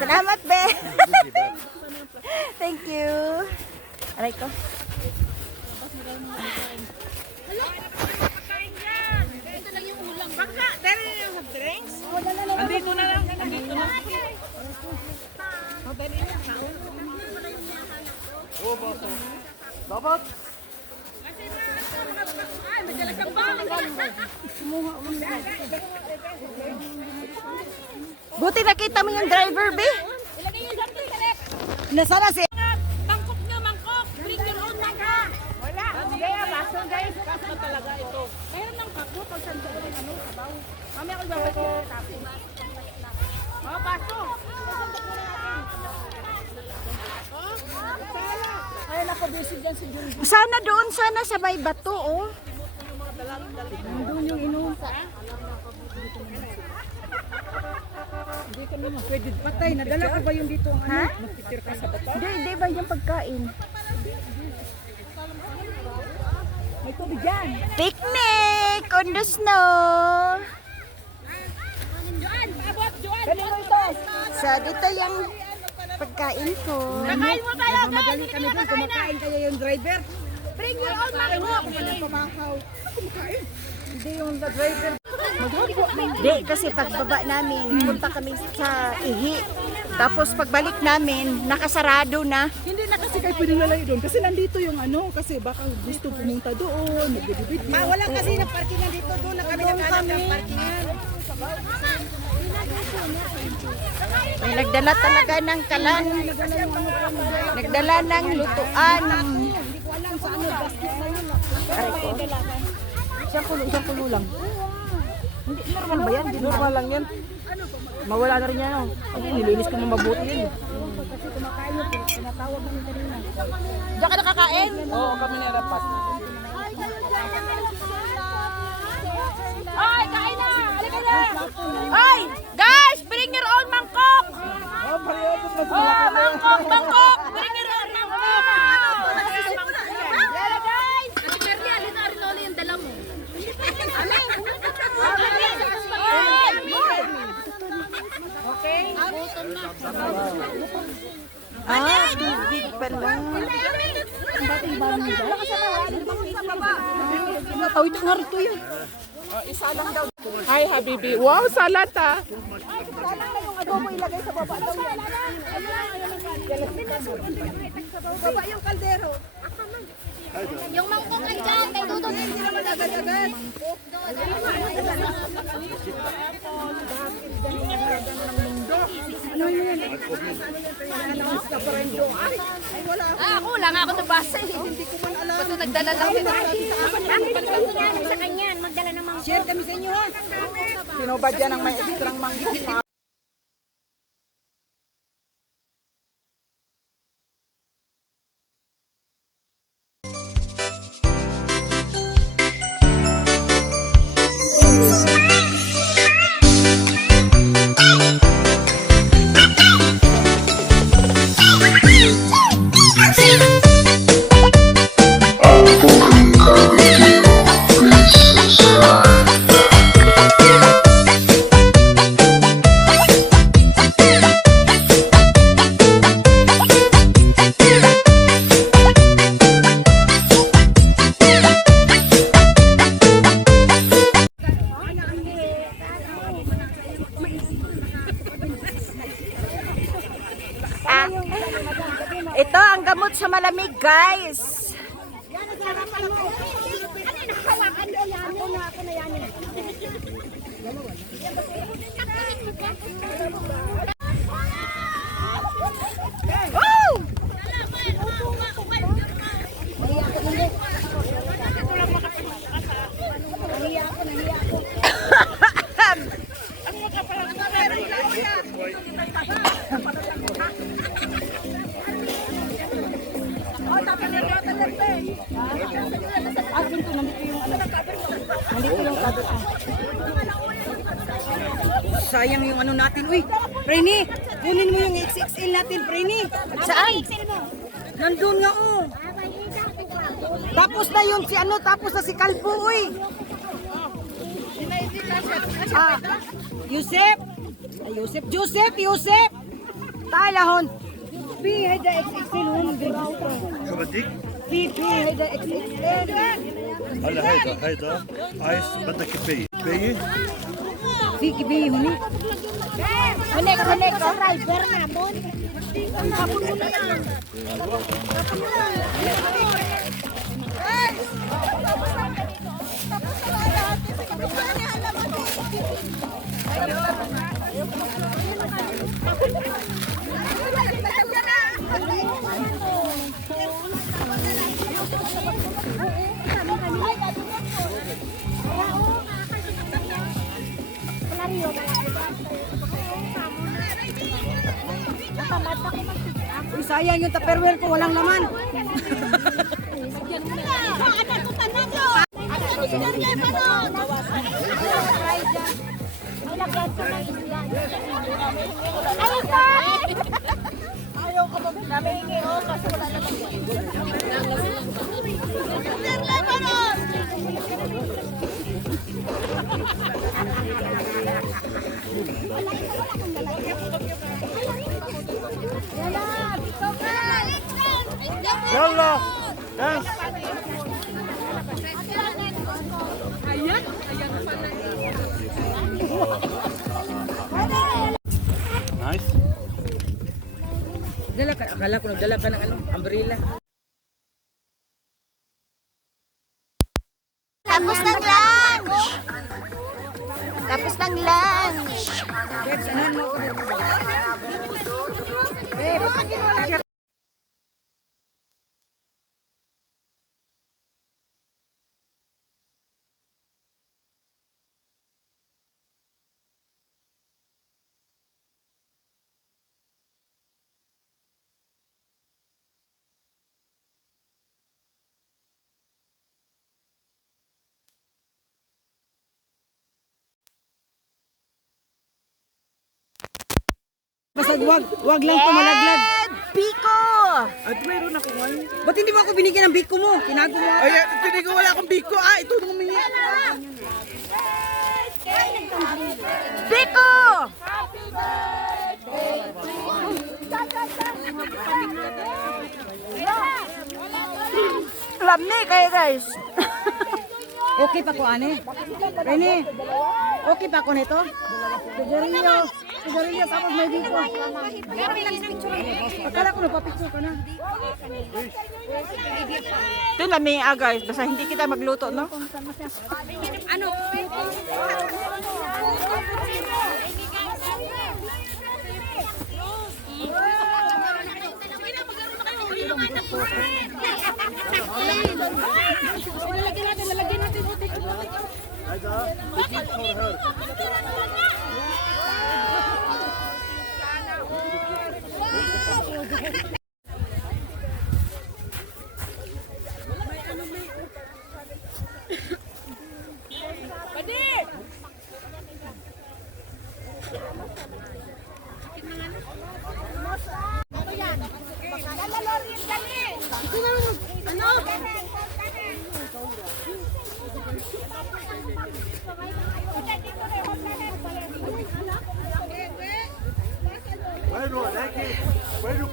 Salamat, be. Thank you. Aray ko. Andito na lang. Andito na. Oh, bato. Dapat. Buti nakita mo yung driver, be. Nasaan na si... Mangkok na mangkok. Bring your own mangkok. Wala. Kaya baso guys. Kaso talaga ito. Mayroon ng kakbo pag saan doon ano sabaw. Mamaya ko babalik yung tapos. Oh, baso. Ay, nakabusi dyan si Jun. Sana doon, sana sa may bato, oh. Nandun yung inuunsa. Hindi kami pwede. Patay, nadala ko ba yung dito? Ha? Nagtitir ka sa bata? Hindi ba yung pagkain? May tubig dyan. Picnic on the snow. Juan, paabot, Juan. Kanino ito? So, dito yung pagkain ko. Kakain mo tayo, guys. Madali kami dun. Kumakain kaya yung driver. Bring your own mangkok. Pamahaw. Kumakain. Hindi yung driver. Hindi, kasi pagbaba namin, punta kami sa Ihi. Tapos pagbalik namin, nakasarado na. Hindi na kasi kayo pwede lalay doon. Kasi nandito yung ano. Kasi baka gusto pumunta doon. Nagbibigit. Wala kasi ng parkingan dito, doon na kami naghanap ng parkingan. May nagdala talaga ng kalan. Nagdala ng lutuan. Hindi ko alam sa ano. Basket na yun. Aray ko. Isang pulo lang. Hindi, normal ba yan? Normal lang yan. Mawala na rin yan. Oh. Kasi nilinis ko ng mabuti yun. Kasi kumakain yun. Tinatawag namin kanina. Diyan ka nakakain? Oo, kami nalapas. Ay, kain na. Halika na. Ay! Guys! Bring your own mangkok! Oh, parehas na Oh, mangkok! Mangkok! Bring your own mangkok! Yara, guys. Ate Shirley, alin na rin ulit yung dala mo. Okay? Gutom na. Ah, tubig pala. Oh, ito nga rito yun. Isa lang daw. Hi, Habibi. Wow, salat ah. Yung adobo ilagay sa baba daw yan. Baba yung kaldero. Yung mangkok ay dyan. Kay Dudong. Hindi naman agad-agad. Ako, wala nga ako nabasa eh. Hindi ko man alam. Ba't nagdala lang din ako. Sa kanya, magdala ng mangkok. Share kami sa inyo ha. Sino ba dyan ang may extrang manggit? Ito ang gamot sa malamig, guys. Woo! Sayang yung ano natin. Uy, Preni, kunin mo yung XXL natin, Preni. Saan? Nandun nga oh. Tapos na yun si ano, tapos na si Kalbo, uy. Ah, Yusef, Ay, Joseph! Talahon! P, heda XXL, شو بدك؟ P, heda XXL. هلا هيدا عايز بدك بي P, kibi, huni. Kunik ko driver namon. Uy, sayang yung tupperware ko, walang laman. Ayaw ka mag namihingi o kasi wala naman. يلا دانس نايس Dala ka, akala ko nagdala ka ng umbrella. Tapos ng lunch! Tapos ng lunch! Basta wag lang tumalaglag. Biko! At mayroon ako ngayon. Ba't hindi mo ako binigyan ng biko mo? Tinago mo. Ay, hindi ko wala akong biko. Ito nung humingi. Biko! Lamni kayo guys. Okay pa ko, ane? Rene, okay pa ko nito? Sigarilyo, tapos may biko. Akala ko napapicture ka na. Ito lamni guys. Basta hindi kita magluto, no? وينه هناك وينه